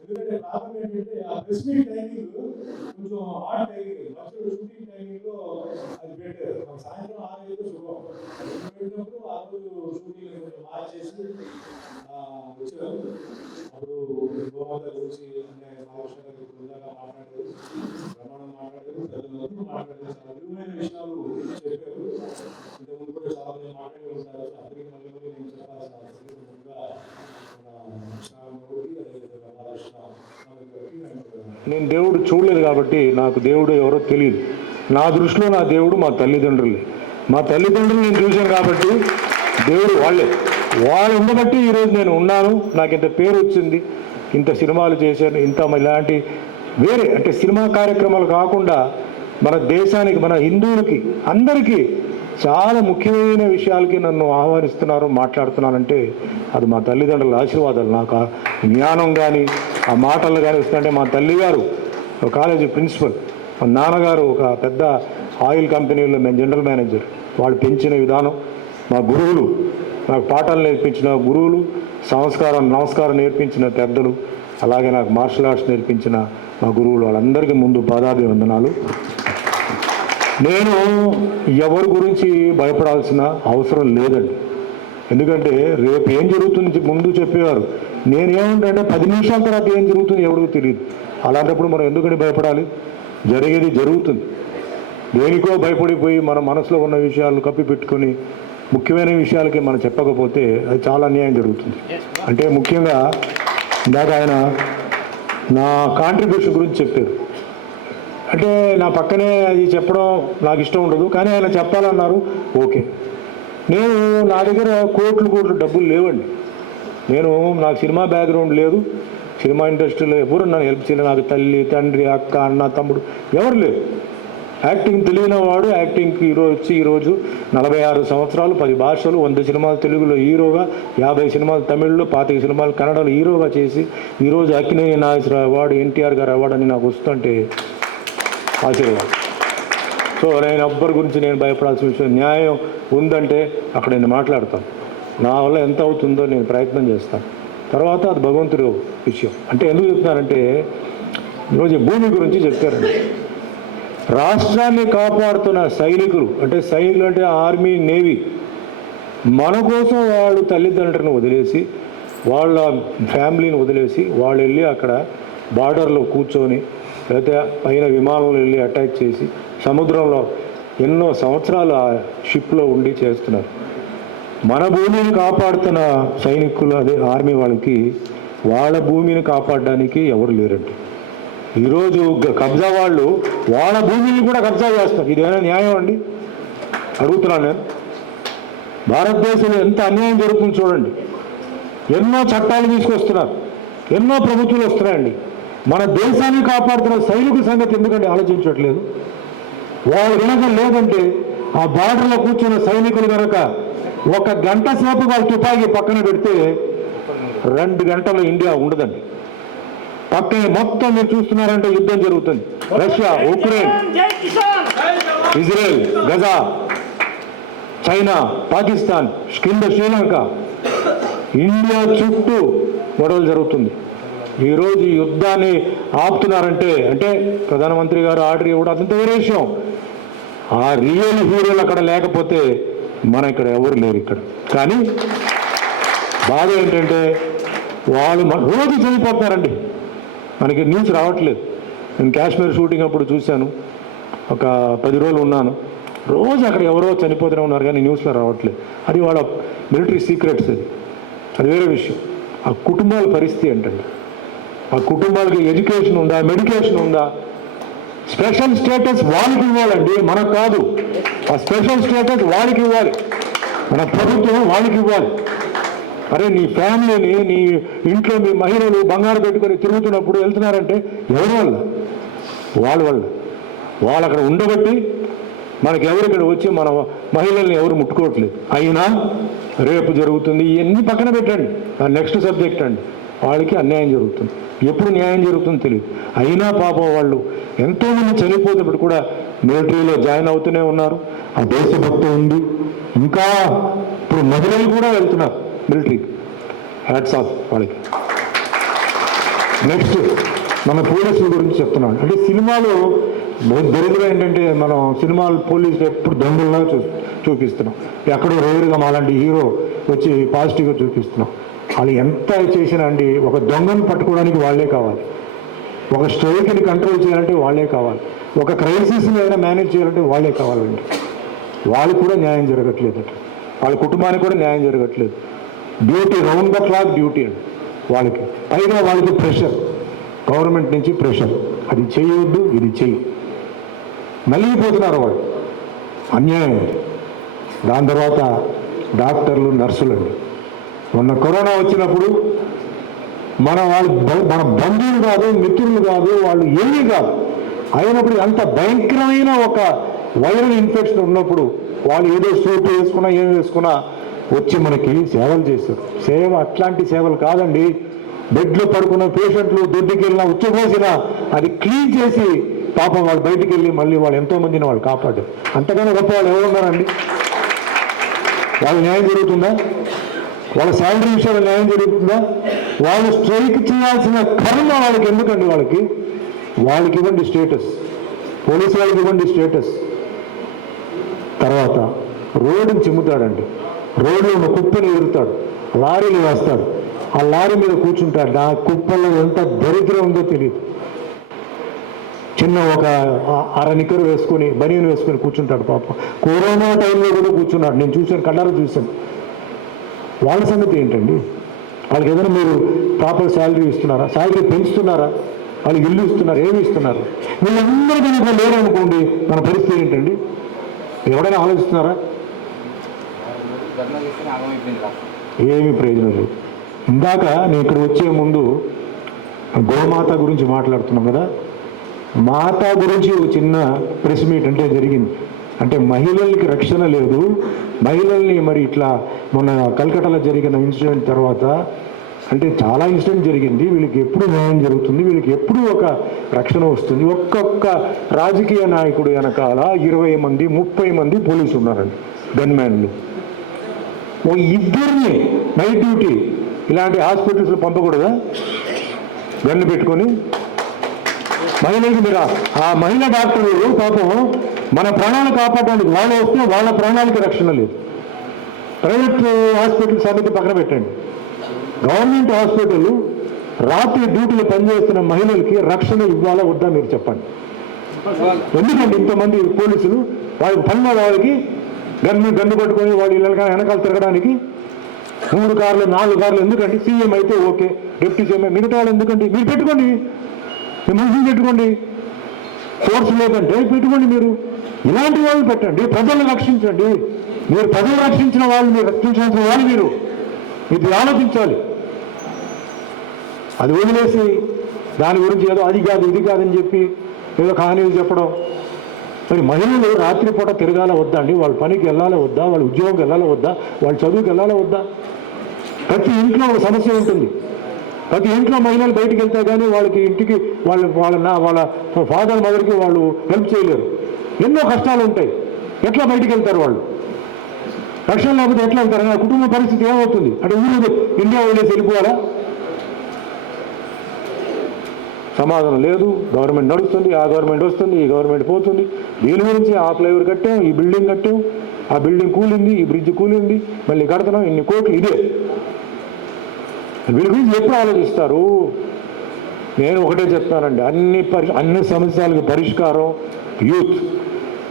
ఎందుకంటే ప్రాబ్లం ఏంటంటే ఆ ప్రెస్ మీట్ టైమింగ్ కొంచెం హాట్ టైమింగ్. మధ్యలో షూటింగ్ టైమింగ్లో అది పెట్టారు. మాకు సాయంత్రం ఆరు ఐదు శుభం. పెట్టినప్పుడు ఆ రోజు షూటింగ్ చేసి వచ్చారు. అప్పుడు గోమాత గురించి అంటే బాలకృష్ణ గారి గురించి మాట్లాడారు. బ్రహ్మాండం మాట్లాడారు. పెద్దలందరూ మాట్లాడారు. చాలా విలువైన విషయాలు చెప్పారు. ఇంతకుముందు కూడా చాలా మంది మాట్లాడి ఉంటారు. అందరికీ మళ్ళీ మళ్ళీ నేను చెప్పాల్సిన అవసరం ముందుగా నేను దేవుడు చూడలేదు కాబట్టి నాకు దేవుడు ఎవరో తెలియదు నా దృష్టిలో నా దేవుడు మా తల్లిదండ్రులే మా తల్లిదండ్రులు నేను చూశాను కాబట్టి దేవుడు వాళ్ళే వాళ్ళు ఉండబట్టి ఈరోజు నేను ఉన్నాను. నాకు ఇంత పేరు వచ్చింది. ఇంత సినిమాలు చేశాను. ఇంత ఇలాంటి వేరే అంటే సినిమా కార్యక్రమాలు కాకుండా మన దేశానికి మన హిందువులకి అందరికీ చాలా ముఖ్యమైన విషయాలకి నన్ను ఆహ్వానిస్తున్నారు మాట్లాడుతున్నానంటే అది మా తల్లిదండ్రుల ఆశీర్వాదాలు. నాకు ఆ జ్ఞానం కానీ ఆ మాటలు కానీ వస్తుందంటే మా తల్లి గారు ఒక కాలేజీ ప్రిన్సిపల్ మా నాన్నగారు ఒక పెద్ద ఆయిల్ కంపెనీలో మేము జనరల్ మేనేజర్. వాళ్ళు పెంచిన విధానం మా గురువులు నాకు పాఠాలు నేర్పించిన గురువులు సంస్కారం నమస్కారం నేర్పించిన పెద్దలు అలాగే నాకు మార్షల్ ఆర్ట్స్ నేర్పించిన మా గురువులు వాళ్ళందరికీ ముందు పాదాభివందనాలు. నేను ఎవరి గురించి భయపడాల్సిన అవసరం లేదండి. ఎందుకంటే రేపు ఏం జరుగుతుంది ముందు చెప్పేవారు. నేనేమంటే పది నిమిషాల తర్వాత ఏం జరుగుతుంది ఎవరికి తెలియదు. అలాంటప్పుడు మనం ఎందుకని భయపడాలి? జరిగేది జరుగుతుంది. దేనికో భయపడిపోయి మన మనసులో ఉన్న విషయాలు కప్పిపెట్టుకొని ముఖ్యమైన విషయాలకి మనం చెప్పకపోతే అది చాలా అన్యాయం జరుగుతుంది. అంటే ముఖ్యంగా ఇందాక ఆయన నా కాంట్రిబ్యూషన్ గురించి చెప్పారు. అంటే నా పక్కనే అది చెప్పడం నాకు ఇష్టం ఉండదు కానీ ఆయన చెప్పాలన్నారు ఓకే. నేను నా దగ్గర కోట్లు కోట్లు డబ్బులు లేవండి. నేను నాకు సినిమా బ్యాక్గ్రౌండ్ లేదు సినిమా ఇండస్ట్రీలో ఎవరు నన్ను హెల్ప్ చేయలేదు నాకు తల్లి తండ్రి అక్క అన్న తమ్ముడు ఎవరు లేరు. యాక్టింగ్ తెలియని వాడు యాక్టింగ్కి హీరో వచ్చి ఈరోజు నలభై ఆరు సంవత్సరాలు పది భాషలు వంద సినిమాలు తెలుగులో హీరోగా యాభై సినిమాలు తమిళ్ళో పాతిక సినిమాలు కన్నడలో హీరోగా చేసి ఈరోజు అక్కినేని నాగేశ్వర అవార్డు ఎన్టీఆర్ గారు అవార్డు అని నాకు వస్తుంటే ఆశీర్వాదం. సో నేను అబ్బర్ గురించి నేను భయపడాల్సిన విషయం న్యాయం ఉందంటే అక్కడ నేను మాట్లాడతాను. నా వల్ల ఎంత అవుతుందో నేను ప్రయత్నం చేస్తాను. తర్వాత అది భగవంతుడు విషయం. అంటే ఎందుకు చెప్తున్నానంటే ఈరోజు భూమి గురించి చెప్పారండి. రాష్ట్రాన్ని కాపాడుతున్న సైనికులు అంటే సైనికులు అంటే ఆర్మీ నేవీ మన కోసం వాళ్ళు తల్లిదండ్రులను వదిలేసి వాళ్ళ ఫ్యామిలీని వదిలేసి వాళ్ళు వెళ్ళి అక్కడ బార్డర్లో కూర్చొని లేకపోతే పైన విమానంలో వెళ్ళి అటాక్ చేసి సముద్రంలో ఎన్నో సంవత్సరాలు ఆ షిప్లో ఉండి చేస్తున్నారు. మన భూమిని కాపాడుతున్న సైనికులు అదే ఆర్మీ వాళ్ళకి వాళ్ళ భూమిని కాపాడడానికి ఎవరు లేరండి. ఈరోజు కబ్జా వాళ్ళు వాళ్ళ భూమిని కూడా కబ్జా చేస్తారు ఇదేమైనా న్యాయం అండి? అడుగుతున్నాను నేను. భారతదేశంలో ఎంత అన్యాయం జరుగుతుంది చూడండి. ఎన్నో చట్టాలు తీసుకొస్తున్నారు. ఎన్నో ప్రభుత్వాలు వస్తున్నాయండి. మన దేశాన్ని కాపాడుతున్న సైనికుల సంగతి ఎందుకంటే ఆలోచించట్లేదు? వాళ్ళు కనుక లేదంటే ఆ బార్డర్లో కూర్చున్న సైనికులు కనుక ఒక గంట సేపు వాళ్ళు తుపాకీ పక్కన పెడితే రెండు గంటలు ఇండియా ఉండదండి. పక్కనే మొత్తం మీరు చూస్తున్నారంటే యుద్ధం జరుగుతుంది. Russia Ukraine Israel Gaza China Pakistan కింద శ్రీలంక. ఇండియా చుట్టూ గొడవలు జరుగుతుంది. ఈరోజు యుద్ధాన్ని ఆపుతున్నారంటే అంటే ప్రధానమంత్రి గారు ఆర్డర్ ఇవ్వడం అదంత వేరే విషయం ఆ రియల్ హీరోలు అక్కడ లేకపోతే మన ఇక్కడ ఎవరు లేరు ఇక్కడ. కానీ బాధ ఏంటంటే వాళ్ళు రోజు చనిపోతున్నారండి. మనకి న్యూస్ రావట్లేదు. నేను కాశ్మీర్ షూటింగ్ అప్పుడు చూశాను. ఒక పది రోజులు ఉన్నాను. రోజు అక్కడ ఎవరో చనిపోతూనే ఉన్నారు కానీ న్యూస్లో రావట్లేదు. అది వాళ్ళ మిలిటరీ సీక్రెట్స్ అది. అది వేరే విషయం. ఆ కుటుంబాల పరిస్థితి ఏంటండి? ఆ కుటుంబాలకి ఎడ్యుకేషన్ ఉందా? మెడికేషన్ ఉందా? స్పెషల్ స్టేటస్ వాళ్ళకి ఇవ్వాలండి. మనకు కాదు. ఆ స్పెషల్ స్టేటస్ వాళ్ళకి ఇవ్వాలి. మన ప్రభుత్వం వాళ్ళకి ఇవ్వాలి. అరే నీ ఫ్యామిలీని నీ ఇంట్లో మీ మహిళలు బంగారు పెట్టుకొని తిరుగుతున్నప్పుడు వెళ్తున్నారంటే ఎవరి వల్ల వాళ్ళ వల్ల వాళ్ళు అక్కడ ఉండబట్టి మనకి ఎవరు ఇక్కడ వచ్చి మన మహిళల్ని ఎవరు ముట్టుకోవట్లేదు. అయినా రేపు జరుగుతుంది. ఇవన్నీ పక్కన పెట్టండి. ఆ నెక్స్ట్ సబ్జెక్ట్ అండి. వాళ్ళకి అన్యాయం జరుగుతుంది. ఎప్పుడు న్యాయం జరుగుతుందో తెలియదు. అయినా పాపం వాళ్ళు ఎంతోమంది చనిపోతున్నప్పుడు కూడా మిలిటరీలో జాయిన్ అవుతూనే ఉన్నారు. ఆ దేశభక్తి ఉంది. ఇంకా ఇప్పుడు మహిళలు కూడా వెళ్తున్నారు. మిలిటరీ హ్యాట్స్ ఆఫ్ వాళ్ళకి నెక్స్ట్ మన పోలీసుల గురించి చెప్తున్నాను. అంటే సినిమాలో దరిద్రం ఏంటంటే మనం సినిమాలు పోలీసులు ఎప్పుడు దొంగల్లా చూ చూపిస్తున్నాం. ఎక్కడో రేరుగా మాలాంటి హీరో వచ్చి పాజిటివ్గా చూపిస్తున్నాం. వాళ్ళు ఎంత చేసినా అండి ఒక దొంగను పట్టుకోవడానికి వాళ్ళే కావాలి. ఒక స్ట్రైక్ని కంట్రోల్ చేయాలంటే వాళ్ళే కావాలి. ఒక క్రైసిస్ని ఏదైనా మేనేజ్ చేయాలంటే వాళ్ళే కావాలండి. వాళ్ళు కూడా న్యాయం జరగట్లేదు వాళ్ళ కుటుంబానికి కూడా న్యాయం జరగట్లేదు. Duty round the clock duty అండి వాళ్ళకి. పైగా వాళ్ళకి ప్రెషర్. గవర్నమెంట్ నుంచి ప్రెషర్. అది చేయవద్దు ఇది చెయ్యి. నలిగిపోతున్నారు వాళ్ళు. అన్యాయం దాని తర్వాత డాక్టర్లు నర్సులు అండి. మొన్న కరోనా వచ్చినప్పుడు మన వాళ్ళు మన బంధువులు కాదు మిత్రులు కాదు వాళ్ళు ఏమీ కాదు. అయినప్పుడు అంత భయంకరమైన ఒక వైరల్ ఇన్ఫెక్షన్ ఉన్నప్పుడు వాళ్ళు ఏదో సోపు వేసుకున్నా ఏం వేసుకున్నా వచ్చి మనకి సేవలు చేశారు. సేవ అట్లాంటి సేవలు కాదండి. బెడ్లో పడుకున్న పేషెంట్లు దొడ్డికి వెళ్ళినా ఉచ్చపోసినా అది క్లీన్ చేసి పాపం వాళ్ళు బయటికి వెళ్ళి మళ్ళీ వాళ్ళు ఎంతో మందిని వాళ్ళు కాపాడారు. అంతకన్నా గొప్ప వాళ్ళు ఎవరున్నారండి వాళ్ళ న్యాయం జరుగుతుందా? వాళ్ళ శాలరీ విషయంలో న్యాయం జరుగుతుందా? వాళ్ళు స్ట్రైక్ చేయాల్సిన కర్మ వాళ్ళకి ఎందుకండి వాళ్ళకి? వాళ్ళకి ఇవ్వండి స్టేటస్. పోలీసు వాళ్ళకి ఇవ్వండి స్టేటస్. తర్వాత రోడ్డుని చిమ్ముతాడండి. రోడ్లో ఉన్న కుప్పని ఎదురుతాడు. లారీలు వేస్తాడు. ఆ లారీ మీద కూర్చుంటాడు. ఆ కుప్పల్లో ఎంత దరిద్రం ఉందో తెలియదు చిన్న ఒక అర నిక్కరు వేసుకొని బనీను వేసుకొని కూర్చుంటాడు పాప. కరోనా టైంలో కూడా కూర్చున్నాడు. నేను చూశాను కళ్ళారు చూశాను. వాళ్ళ సంగతి ఏంటండి? వాళ్ళకి ఏదైనా మీరు ప్రాపర్ శాలరీ ఇస్తున్నారా? శాలరీ పెంచుతున్నారా? వాళ్ళకి ఇల్లు ఇస్తున్నారు? ఏమి ఇస్తున్నారు? వీళ్ళందరూ కనుక లేరు అనుకోండి మన పరిస్థితి ఏంటండి? ఎవరైనా ఆలోచిస్తున్నారా ధర్నా చేస్తే ఆగమైపోయింది రాష్ట్రం ఏమి ప్రయోజనం లేదు. ఇందాక నేను ఇక్కడ వచ్చే ముందు గోమాత గురించి మాట్లాడుతున్నాం కదా. మాత గురించి చిన్న ప్రెస్ మీట్ అంటే జరిగింది. అంటే మహిళలకి రక్షణ లేదు. మహిళల్ని మరి ఇట్లా మొన్న కల్కటాలో జరిగిన ఇన్సిడెంట్ తర్వాత అంటే చాలా ఇన్సిడెంట్ జరిగింది. వీళ్ళకి ఎప్పుడు న్యాయం జరుగుతుంది? వీళ్ళకి ఎప్పుడు ఒక రక్షణ వస్తుంది? ఒక్కొక్క రాజకీయ నాయకుడు వెనకాల ఇరవై మంది ముప్పై మంది పోలీసు ఉన్నారండి. గన్మ్యాన్లు. ఓ ఇద్దరిని నైట్ డ్యూటీ ఇలాంటి హాస్పిటల్స్లో పంపకూడదా? గన్ను పెట్టుకొని? మహిళకి మీరు ఆ- మహిళ డాక్టర్లు పాపం మన ప్రాణాలు కాపాడడానికి వాళ్ళు వస్తే వాళ్ళ ప్రాణాలకి రక్షణ లేదు. ప్రైవేట్ హాస్పిటల్ సంగతి పక్కన పెట్టండి. గవర్నమెంట్ హాస్పిటల్ రాత్రి డ్యూటీలు పనిచేస్తున్న మహిళలకి రక్షణ ఇవ్వాలా వద్దా మీరు చెప్పండి? ఎందుకంటే ఇంతమంది పోలీసులు? వాళ్ళకి పని వాళ్ళకి గన్ను గన్ను పట్టుకొని వాడు ఇళ్ళగా వెనకాల తిరగడానికి మూడు కార్లు నాలుగు కార్లు ఎందుకండి? సీఎం అయితే ఓకే. డిప్యూటీ సీఎం మిగతా వాళ్ళు ఎందుకండి? మీరు పెట్టుకోండి. మనిషిని పెట్టుకోండి. ఫోర్స్ లేదంటే పెట్టుకోండి మీరు. ఇలాంటి వాళ్ళు పెట్టండి. ప్రజలను రక్షించండి. మీరు ప్రజలు రక్షించిన వాళ్ళు మీరు రక్షించాల్సిన వాళ్ళు మీరు. ఇది ఆలోచించాలి. అది వదిలేసి దాని గురించి ఏదో అది కాదు ఇది కాదని చెప్పి ఏదో కహానీలు చెప్పడం మరి మహిళలు రాత్రిపూట తిరగాల వద్దా అండి? వాళ్ళ పనికి వెళ్ళాలా వద్దా? వాళ్ళ ఉద్యోగం వెళ్ళాల వద్దా? వాళ్ళ చదువుకి వెళ్ళాలా వద్దా? ప్రతి ఇంట్లో ఒక సమస్య ఉంటుంది. ప్రతి ఇంట్లో మహిళలు బయటికి వెళ్తే కానీ వాళ్ళకి ఇంటికి వాళ్ళ వాళ్ళ నా వాళ్ళ ఫాదర్ మదర్కి వాళ్ళు హెల్ప్ చేయలేరు. ఎన్నో కష్టాలు ఉంటాయి. ఎట్లా బయటికి వెళ్తారు వాళ్ళు? రక్షణ లేకపోతే ఎట్లా వెళ్తారు? కుటుంబ పరిస్థితి ఏమవుతుంది? అంటే ఊరు ఇండియా వదిలేసి వెళ్ళిపోవాలా? సమాధానం లేదు. గవర్నమెంట్ నడుస్తుంది ఆ గవర్నమెంట్ వస్తుంది ఈ గవర్నమెంట్ పోతుంది. దీని గురించి ఆ ఫ్లైఓవర్ కట్టాం ఈ బిల్డింగ్ కట్టాం. ఆ బిల్డింగ్ కూలింది ఈ బ్రిడ్జ్ కూలింది మళ్ళీ కడతాం ఇన్ని కోట్లు ఇదే. వీళ్ళ గురించి ఎప్పుడు ఆలోచిస్తారు? నేను ఒకటే చెప్తానండి అన్ని పరి అన్ని సమస్యలకు పరిష్కారం యూత్.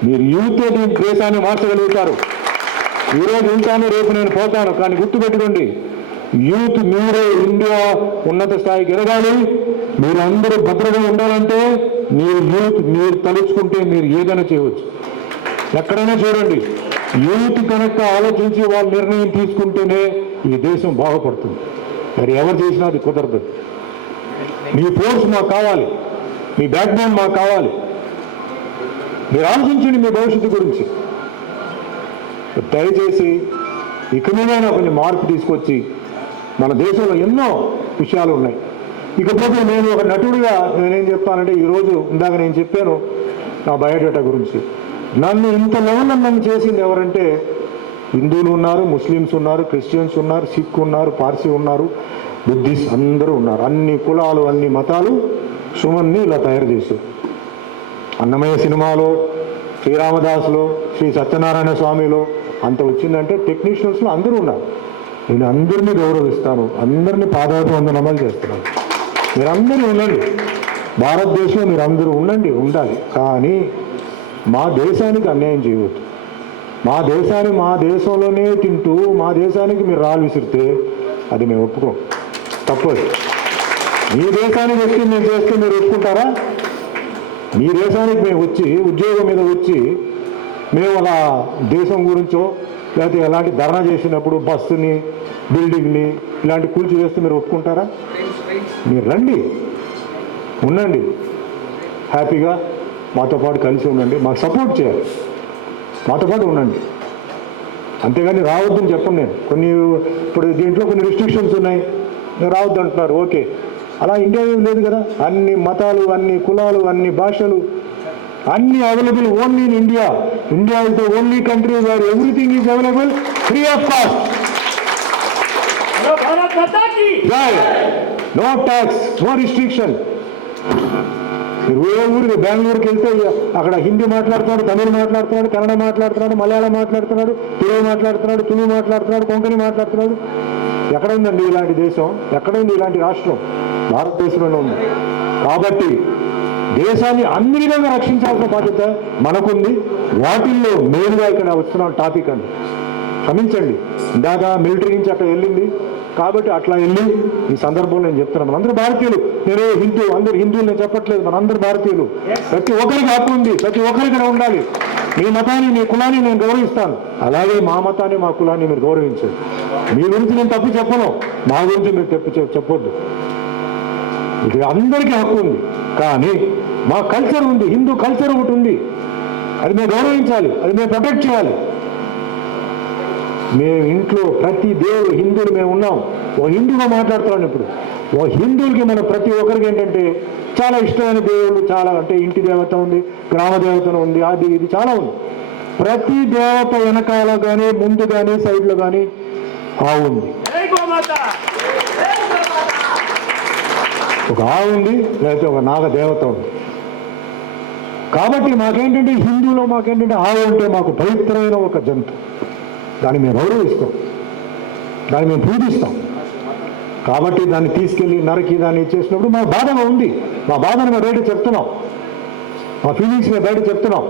మీరు యూత్ ఈ దేశాన్ని మార్చగలుగుతారు. ఈరోజు ఉంటాను రేపు నేను పోతాను కానీ గుర్తుపెట్టుకోండి యూత్ మీరే ఇండియా ఉన్నత స్థాయికి ఎదగాలి. మీరు అందరూ భద్రగా ఉండాలంటే మీరు యూత్ మీరు తలుచుకుంటే మీరు ఏదైనా చేయవచ్చు. ఎక్కడైనా చూడండి యూత్ కనుక ఆలోచించి వాళ్ళు నిర్ణయం తీసుకుంటేనే ఈ దేశం బాగుపడుతుంది. మరి ఎవరు చేసినా అది కుదరదు. మీ ఫోర్స్ మాకు కావాలి మీ బ్యాక్బోన్ మాకు కావాలి. మీరు ఆలోచించండి మీ భవిష్యత్తు గురించి. దయచేసి ఇక మీదైనా కొన్ని మార్పు తీసుకొచ్చి మన దేశంలో ఎన్నో విషయాలు ఉన్నాయి. ఇకపోతే నేను ఒక నటుడిగా నేనేం చెప్తానంటే ఈరోజు ఇందాక నేను చెప్పాను నా బయోడేటా గురించి. నన్ను ఇంత లెవెల్లో నన్ను చేసింది ఎవరంటే హిందువులు ఉన్నారు ముస్లిమ్స్ ఉన్నారు క్రిస్టియన్స్ ఉన్నారు సిక్ ఉన్నారు పార్సీ ఉన్నారు బుద్ధిస్ట్ అందరూ ఉన్నారు. అన్ని కులాలు అన్ని మతాలు సుమన్ని ఇలా తయారు చేశారు. అన్నమయ్య సినిమాలో శ్రీరామదాసులో శ్రీ సత్యనారాయణ స్వామిలో అంత వచ్చిందంటే టెక్నీషియన్స్లో అందరూ ఉన్నారు. నేను అందరినీ గౌరవిస్తాను అందరినీ పాదాభివందనమలు చేస్తున్నాను. మీరందరూ ఉండండి. భారతదేశంలో మీరు అందరూ ఉండండి ఉండాలి. కానీ మా దేశానికి అన్యాయం చేయవద్దు. మా దేశాన్ని మా దేశంలోనే తింటూ మా దేశానికి మీరు రాళ్ళు విసిరితే అది మేము ఒప్పుకోం. తప్పదు. మీ దేశానికి వచ్చి మేము చేస్తే మీరు ఒప్పుకుంటారా? మీ దేశానికి మేము వచ్చి ఉద్యోగం మీద వచ్చి మేము అలా దేశం గురించో లేకపోతే ఎలాంటి ధర్నా చేసినప్పుడు బస్సుని బిల్డింగ్ని ఇలాంటి కూల్చి చేస్తే మీరు ఒప్పుకుంటారా? మీరు రండి. ఉండండి. హ్యాపీగా మాతో పాటు కలిసి ఉండండి. మాకు సపోర్ట్ చేయాలి. మాతో పాటు ఉండండి. అంతేగాని రావద్దని చెప్పను నేను. కొన్ని ఇప్పుడు దీంట్లో కొన్ని రిస్ట్రిక్షన్స్ ఉన్నాయి. రావద్దు అంటున్నారు. ఓకే. అలా ఇండియా ఏం లేదు కదా. అన్ని మతాలు అన్ని కులాలు అన్ని భాషలు అన్ని available only in India India is the only country where everything is available free of cost no tax no restriction ఇరవై ఊరికి బెంగళూరుకి వెళ్తే అక్కడ హిందీ మాట్లాడుతున్నాడు తమిళ మాట్లాడుతున్నాడు కన్నడ మాట్లాడుతున్నాడు మలయాళం మాట్లాడుతున్నాడు తెలుగు మాట్లాడుతున్నాడు తులు మాట్లాడుతున్నాడు కొంకణి మాట్లాడుతున్నాడు. ఎక్కడ ఉందండి ఇలాంటి దేశం? ఎక్కడ ఉంది ఇలాంటి రాష్ట్రం? భారతదేశంలోనే ఉంది. కాబట్టి దేశాన్ని అన్ని విధంగా రక్షించాల్సిన బాధ్యత మనకుంది. వాటిల్లో మెయిన్గా ఇక్కడ వస్తున్న టాపిక్ అండి. క్షమించండి. ఇందాక మిలిటరీ నుంచి అక్కడ వెళ్ళింది. కాబట్టి అట్లా వెళ్ళి ఈ సందర్భంలో నేను చెప్తున్నాను. మనందరూ భారతీయులు. నేను హిందూ అందరు హిందువులు నేను చెప్పట్లేదు. మనందరూ భారతీయులు. ప్రతి ఒక్కరికి హక్కు ఉంది. ప్రతి ఒక్కరికి ఉండాలి. మీ మతాన్ని మీ కులాన్ని నేను గౌరవిస్తాను. అలాగే మా మతాన్ని మా కులాన్ని మీరు గౌరవించండి. మీ గురించి నేను తప్పు చెప్పను. మా గురించి మీరు తప్పు చెప్పొద్దు. ఇది అందరికీ హక్కు ఉంది. కానీ మా కల్చర్ ఉంది. హిందూ కల్చర్ ఒకటి ఉంది. అది మేము గౌరవించాలి. అది మేము ప్రొటెక్ట్ చేయాలి. మేము ఇంట్లో ప్రతి దేవుడు హిందువులు మేము ఉన్నాం. ఓ హిందువుగా మాట్లాడుతున్నాను ఇప్పుడు. ఓ హిందువులకి మన ప్రతి ఒక్కరికి ఏంటంటే చాలా ఇష్టమైన దేవుళ్ళు చాలా అంటే ఇంటి దేవత ఉంది గ్రామ దేవత ఉంది అది ఇది చాలా ఉంది. ప్రతి దేవత వెనకాల కానీ ముందు కానీ సైడ్లో కానీ ఆవు ఉంది. ఒక ఆవు ఉంది లేకపోతే ఒక నాగ దేవత ఉంది. కాబట్టి మాకేంటంటే హిందువులో మాకేంటంటే ఆవు అంటే మాకు పవిత్రమైన ఒక జంతు. దాన్ని మేము గౌరవిస్తాం. దాన్ని మేము పూజిస్తాం కాబట్టి దాన్ని తీసుకెళ్ళి నరికి దాన్ని చేసినప్పుడు మా బాధగా ఉంది. మా బాధను మేము బయట చెప్తున్నాం. మా ఫీలింగ్స్ మేము బయట చెప్తున్నాం.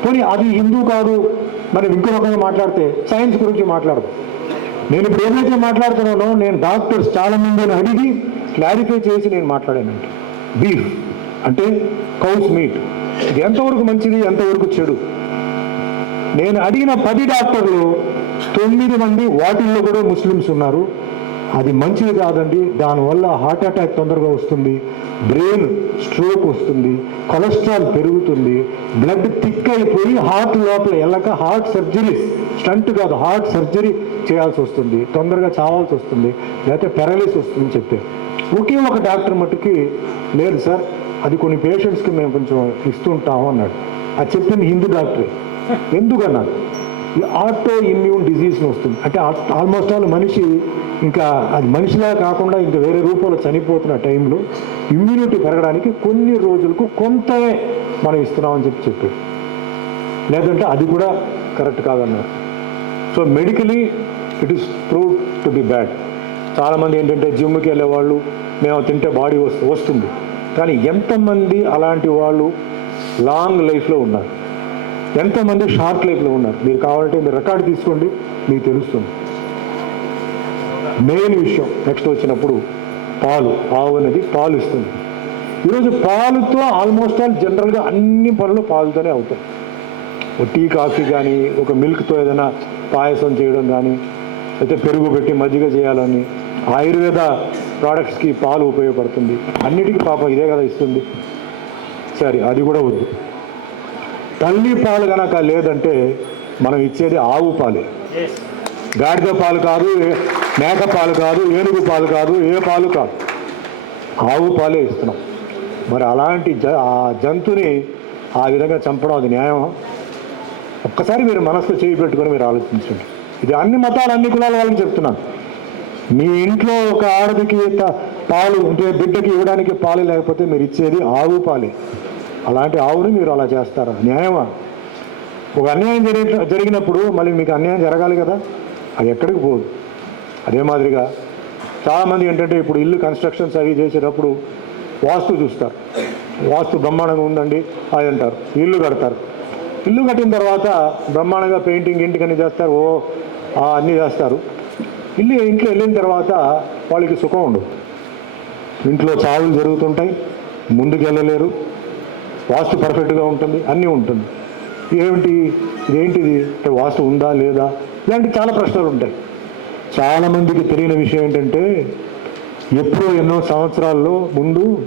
పోనీ అది హిందూ కాదు మనం ఇంకో రకంగా మాట్లాడితే సైన్స్ గురించి మాట్లాడదు. నేను ఇప్పుడు ఏదైతే మాట్లాడుతున్నానో నేను డాక్టర్స్ చాలామందిని అడిగి క్లారిఫై చేసి నేను మాట్లాడానండి. బీఫ్ అంటే కౌస్ మీట్ ఇది ఎంతవరకు మంచిది ఎంతవరకు చెడు? నేను అడిగిన పది డాక్టర్లు తొమ్మిది మంది వాటిల్లో కూడా ముస్లిమ్స్ ఉన్నారు. అది మంచిది కాదండి. దానివల్ల హార్ట్ అటాక్ తొందరగా వస్తుంది. బ్రెయిన్ స్ట్రోక్ వస్తుంది. కొలెస్ట్రాల్ పెరుగుతుంది. బ్లడ్ థిక్ అయిపోయి హార్ట్ లోపల వెళ్ళక హార్ట్ సర్జరీ స్టంట్ కాదు హార్ట్ సర్జరీ చేయాల్సి వస్తుంది. తొందరగా చావాల్సి వస్తుంది. లేకపోతే పెరలిస్ వస్తుందని చెప్పి ఒకే ఒక డాక్టర్ మట్టుకి లేదు సార్ అది కొన్ని పేషెంట్స్కి మేము కొంచెం ఇస్తుంటాము అన్నాడు. అది చెప్పింది హిందూ డాక్టరే. ఎందుకన్నా? ఈ ఆటో ఇమ్యూన్ డిజీజ్ వస్తుంది. అంటే ఆల్మోస్ట్ ఆల్ మనిషి ఇంకా అది మనిషిలా కాకుండా ఇంకా వేరే రూపంలో చనిపోతున్న టైంలో ఇమ్యూనిటీ పెరగడానికి కొన్ని రోజులకు కొంతనే మనం ఇస్తున్నామని చెప్పి చెప్పాడు. లేదంటే అది కూడా కరెక్ట్ కాదన్నారు. So medically it is prove to be bad చాలామంది ఏంటంటే జిమ్కి వెళ్ళే వాళ్ళు మేము తింటే బాడీ వస్తుంది. కానీ ఎంతమంది అలాంటి వాళ్ళు లాంగ్ లైఫ్లో ఉన్నారు? ఎంతమంది షార్ట్ లైఫ్లో ఉన్నారు? మీరు కావాలంటే మీరు రికార్డు తీసుకోండి మీకు తెలుస్తుంది. మెయిన్ విషయం నెక్స్ట్ వచ్చినప్పుడు పాలు. ఆవు అనేది పాలు ఇస్తుంది. ఈరోజు పాలుతో ఆల్మోస్ట్ ఆల్ జనరల్గా అన్ని పనులు పాలుతోనే అవుతాయి. ఒక టీ కాఫీ కానీ ఒక మిల్క్తో ఏదైనా పాయసం చేయడం కానీ అయితే పెరుగు పెట్టి మజ్జిగ చేయాలని ఆయుర్వేద ప్రోడక్ట్స్కి పాలు ఉపయోగపడుతుంది. అన్నిటికీ పాపం ఇదే కదా ఇస్తుంది. సరే అది కూడా వద్దు. తల్లి పాలు కనుక లేదంటే మనం ఇచ్చేది ఆవు పాలే. గాడిద పాలు కాదు మేక పాలు కాదు ఏనుగు పాలు కాదు ఏ పాలు కాదు. ఆవు పాలే ఇస్తున్నాం. మరి అలాంటి జ ఆ జంతుని ఆ విధంగా చంపడం అది న్యాయమా? ఒక్కసారి మీరు మనసులో చేయి పెట్టుకొని మీరు ఆలోచించండి. ఇది అన్ని మతాలు అన్ని కులాల వాళ్ళని చెప్తున్నాను. మీ ఇంట్లో ఒక ఆడదికి పాలు అంటే బిడ్డకి ఇవ్వడానికి పాలు లేకపోతే మీరు ఇచ్చేది ఆవు పాలే. అలాంటి ఆవుని మీరు అలా చేస్తారా? న్యాయమా? ఒక అన్యాయం జరిగిన జరిగినప్పుడు మళ్ళీ మీకు అన్యాయం జరగాలి కదా? అది ఎక్కడికి పోదు. అదే మాదిరిగా చాలామంది ఏంటంటే ఇప్పుడు ఇల్లు కన్స్ట్రక్షన్స్ అవి చేసేటప్పుడు వాస్తు చూస్తారు. వాస్తు బ్రహ్మాండంగా ఉందండి అది అంటారు. ఇల్లు కడతారు. ఇల్లు కట్టిన తర్వాత బ్రహ్మాండంగా పెయింటింగ్ ఇంటికని చేస్తారు. ఓ ఆ, అన్నీ చేస్తారు. ఇల్లు ఇంట్లో వెళ్ళిన తర్వాత వాళ్ళకి సుఖం ఉండదు. ఇంట్లో చావులు జరుగుతుంటాయి ముందుకు వెళ్ళలేరు వాస్తు పర్ఫెక్ట్గా ఉంటుంది అన్నీ ఉంటుంది. ఏమిటి ఇదేంటిది? అంటే వాస్తు ఉందా లేదా? ఇలాంటి చాలా ప్రశ్నలు ఉంటాయి. చాలామందికి తెలియని విషయం ఏంటంటే ఎప్పుడో ఎన్నో సంవత్సరాల్లో ముందు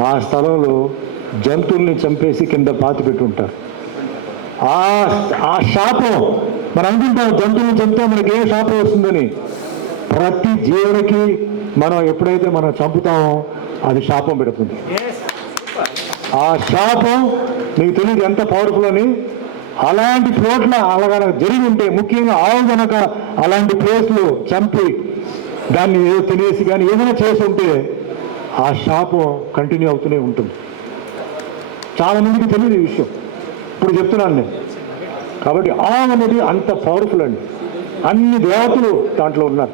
ఆ స్థలంలో జంతువుల్ని చంపేసి కింద పాతి పెట్టుంటారు ఆ ఆ శాపం మనం అనుకుంటాం జంతువులు చంపితే మనకి ఏ శాపం వస్తుందని. ప్రతి జీవునికి మనం ఎప్పుడైతే మనం చంపుతామో అది శాపం పెడుతుంది. ఆ శాపం మీకు తెలియదు ఎంత పవర్ఫుల్ అని. అలాంటి చోట్ల అలాగ జరిగి ఉంటే ముఖ్యంగా ఆవు గనక అలాంటి ప్లేస్లు చంపి దాన్ని ఏదో తినేసి కానీ ఏదైనా చేసి ఉంటే ఆ శాపం కంటిన్యూ అవుతూనే ఉంటుంది. చాలామందికి తెలియదు ఈ విషయం. ఇప్పుడు చెప్తున్నాను నేను. కాబట్టి ఆవు అనేది అంత పవర్ఫుల్ అండి. అన్ని దేవతలు దాంట్లో ఉన్నారు.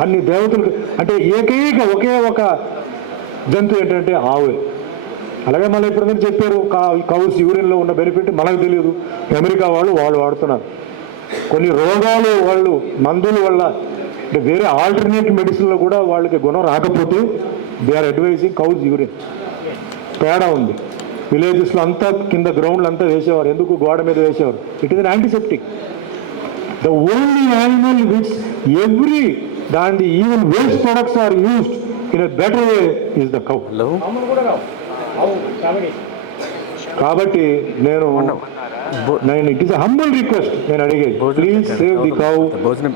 అన్ని దేవతలు అంటే ఏకైక ఒకే ఒక జంతువు ఏంటంటే ఆవే. అలాగే మళ్ళీ ఇప్పుడు మీరు చెప్పారు కౌస్ యూరిన్లో ఉన్న బెనిఫిట్ మనకు తెలియదు. అమెరికా వాళ్ళు వాళ్ళు వాడుతున్నారు. కొన్ని రోగాలు వాళ్ళు మందుల వల్ల అంటే వేరే ఆల్టర్నేట్ మెడిసిన్లో కూడా వాళ్ళకి గుణం రాకపోతే they are advising cows urine పేడ ఉంది. విలేజెస్లో అంతా కింద గ్రౌండ్లు అంతా వేసేవారు. ఎందుకు? గోడ మీద వేసేవారు. It is an antiseptic the only animal which every దాని even waste products are used in a better way is the cow కాబట్టి నేను నేను ఇట్ ఇస్ హంబుల్ రిక్వెస్ట్ నేను అడిగేది please. Save the cow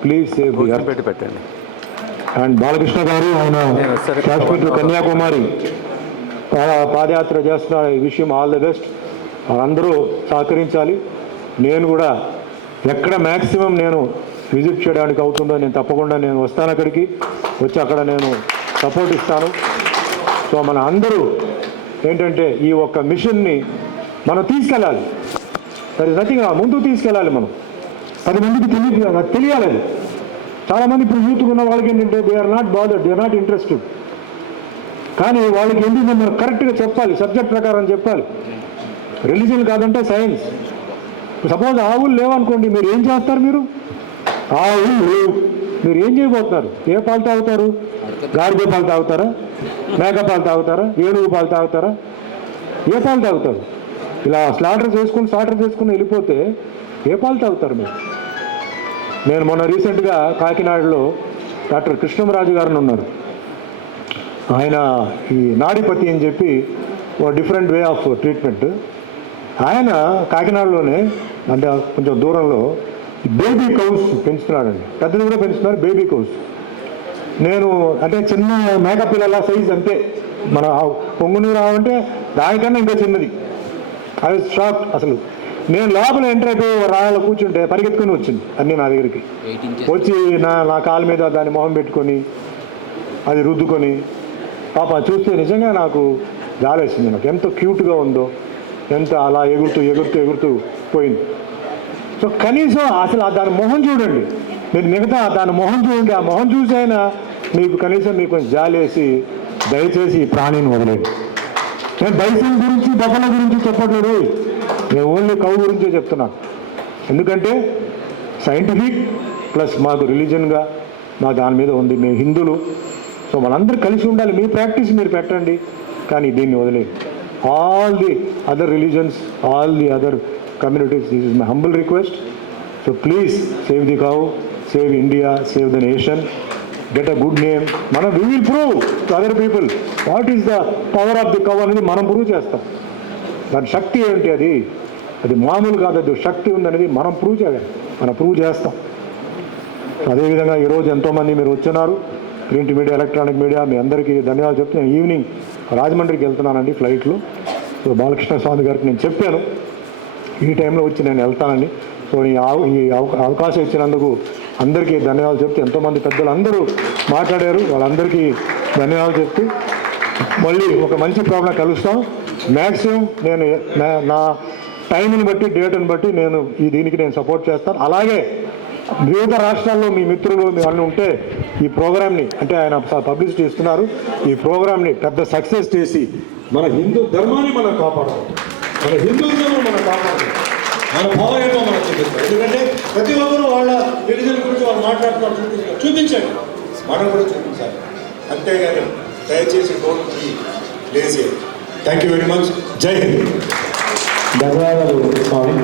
please save the పెట్టి పెట్టండి. And Balakrishna గారు ఆయన. కాశ్మీర్ కన్యాకుమారి పాదయాత్ర చేస్తున్న ఈ విషయం ఆల్ ద బెస్ట్. అందరూ సహకరించాలి. నేను కూడా ఎక్కడ మ్యాక్సిమం నేను విజిట్ చేయడానికి అవుతుందో నేను తప్పకుండా నేను వస్తాను అక్కడికి. వచ్చి అక్కడ నేను సపోర్ట్ ఇస్తాను. సో మన అందరూ ఏంటంటే ఈ ఒక్క మిషన్ని మనం తీసుకెళ్ళాలి. సరే నథింగ్ ముందుకు తీసుకెళ్ళాలి మనం. పది మందికి తెలియదు కదా తెలియాలి అది. చాలామంది ఇప్పుడు యూత్ ఉన్న వాళ్ళకి ఏంటంటే they are not bothered they are not interested కానీ వాళ్ళకి ఎందుకు మనం కరెక్ట్గా చెప్పాలి? సబ్జెక్ట్ ప్రకారం చెప్పాలి. రిలీజియన్ కాదంటే సైన్స్ సపోజ్ ఆవులు లేవనుకోండి మీరు ఏం చేస్తారు మీరు? ఆవులు లేవు. మీరు ఏం చేయబోతున్నారు? ఏ పాలు తాగుతారు? గాడిద పాలు తాగుతారా? మేక పాలు తాగుతారా? ఏనుగు పాలు తాగుతారా? ఏ పాలు తాగుతారు? ఇలా స్లాటర్ చేసుకుని స్లాటర్ చేసుకుని వెళ్ళిపోతే ఏ పాలు తాగుతారు మీరు? నేను మొన్న రీసెంట్గా కాకినాడలో డాక్టర్ కృష్ణమరాజు గారిని ఉన్నారు. ఆయన ఈ నాడిపతి అని చెప్పి ఒక డిఫరెంట్ వే ఆఫ్ ట్రీట్మెంట్ ఆయన కాకినాడలోనే అంటే కొంచెం దూరంలో బేబీ కౌస్ పెంచుతున్నాడండి. పెద్దది కూడా పెంచుతున్నారు బేబీ కౌస్ నేను అంటే చిన్న మేక పిల్లల సైజ్ అంతే. మన పొంగునూరు రావంటే దానికన్నా ఇంకా చిన్నది. అది షాక్ అసలు. నేను లోపల ఎంటర్ అయిపోయి రాయలో కూర్చుంటే పరిగెత్తుకుని వచ్చింది అన్నీ నా దగ్గరికి. వచ్చి నా నా కాలు మీద దాన్ని మొహం పెట్టుకొని అది రుద్దుకొని పాప చూస్తే నిజంగా నాకు జాలేసింది నాకు. ఎంత క్యూట్గా ఉందో ఎంత అలా ఎగురుతూ ఎగురుతూ ఎగురుతూ పోయింది. సో కనీసం అసలు దాని మొహం చూడండి. మీరు మిగతా దాని మొహం చూడండి. ఆ మొహం చూసి అయినా మీకు కనీసం మీకు కొంచెం జాలేసి దయచేసి ఈ ప్రాణిని వదిలేండి నేను బైసన్ గురించి బఫల గురించి చెప్పట్లేదు. నేను ఓన్లీ కౌ గురించే చెప్తున్నాను ఎందుకంటే సైంటిఫిక్ ప్లస్ మాకు రిలీజన్గా మా దాని మీద ఉంది. మేము హిందువులు. సో మనందరూ కలిసి ఉండాలి. మీ ప్రాక్టీస్ మీరు పెట్టండి. కానీ దీన్ని వదిలేదు all the other religions all the other communities this is my humble request so please save the cow save India save the nation get a good name మనం we will prove to other people what is the power of the cover అనేది మనం prove చేస్తాం. దాని శక్తి ఏంటి అది? అది మామూలు కాదు అది శక్తి ఉందనేది మనం ప్రూవ్ చేయాలి. మనం ప్రూవ్ చేస్తాం. అదేవిధంగా ఈరోజు ఎంతోమంది మీరు వచ్చినారు ప్రింట్ మీడియా ఎలక్ట్రానిక్ మీడియా మీ అందరికీ ధన్యవాదాలు చెప్తే నేను ఈవినింగ్ రాజమండ్రికి వెళ్తున్నానండి ఫ్లైట్లో. సో బాలకృష్ణ స్వామి గారికి నేను చెప్పాను. ఈ టైంలో వచ్చి నేను వెళ్తానని సో ఈ ఈ అవకాశం ఇచ్చినందుకు అందరికీ ధన్యవాదాలు చెప్తే ఎంతోమంది పెద్దలు అందరూ మాట్లాడారు. వాళ్ళందరికీ ధన్యవాదాలు చెప్తూ మళ్ళీ ఒక మంచి ప్రాబ్లం కలుస్తాం. మ్యాక్సిమం నేను నా- నా టైంని బట్టి డేట్ని బట్టి నేను ఈ దీనికి నేను సపోర్ట్ చేస్తాను. అలాగే వివిధ రాష్ట్రాల్లో మీ మిత్రులు మీ ఉంటే ఈ ప్రోగ్రామ్ని అంటే ఆయన పబ్లిసిటీ ఇస్తున్నారు. ఈ ప్రోగ్రామ్ని పెద్ద సక్సెస్ చేసి మన హిందూ ధర్మాన్ని మనం కాపాడాలి. మన హిందుత్వం మనం కాపాడాలి. మన భావం మనం చూపిస్తాం. ఎందుకంటే ప్రతి ఒక్కరు వాళ్ళ రిలీజన్ గురించి వాళ్ళు మాట్లాడుతున్నారు చూపించారు చూపించండి. మనం కూడా చూపించాలి. అంతేగాని దయచేసి don't be lazy thank you very much Jai Hind ధన్యవాదాలు స్వామి.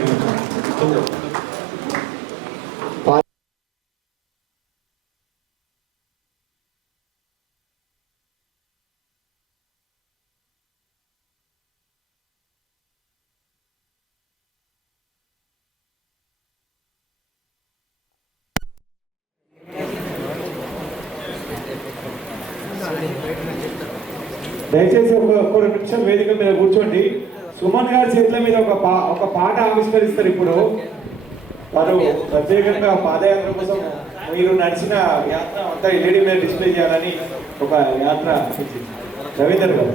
దయచేసి ఒక ఒక రెండు నిమిషం వేదిక మీద కూర్చోండి. సుమన్ గారి చేతుల మీద ఒక పా ఒక పాట ఆవిష్కరిస్తారు ఇప్పుడు. వారు ప్రత్యేకంగా పాదయాత్ర కోసం మీరు నడిచిన యాత్ర అంతా ఎల్ఈడి మీద డిస్ప్లే చేయాలని ఒక యాత్ర రవీందర్ గారు.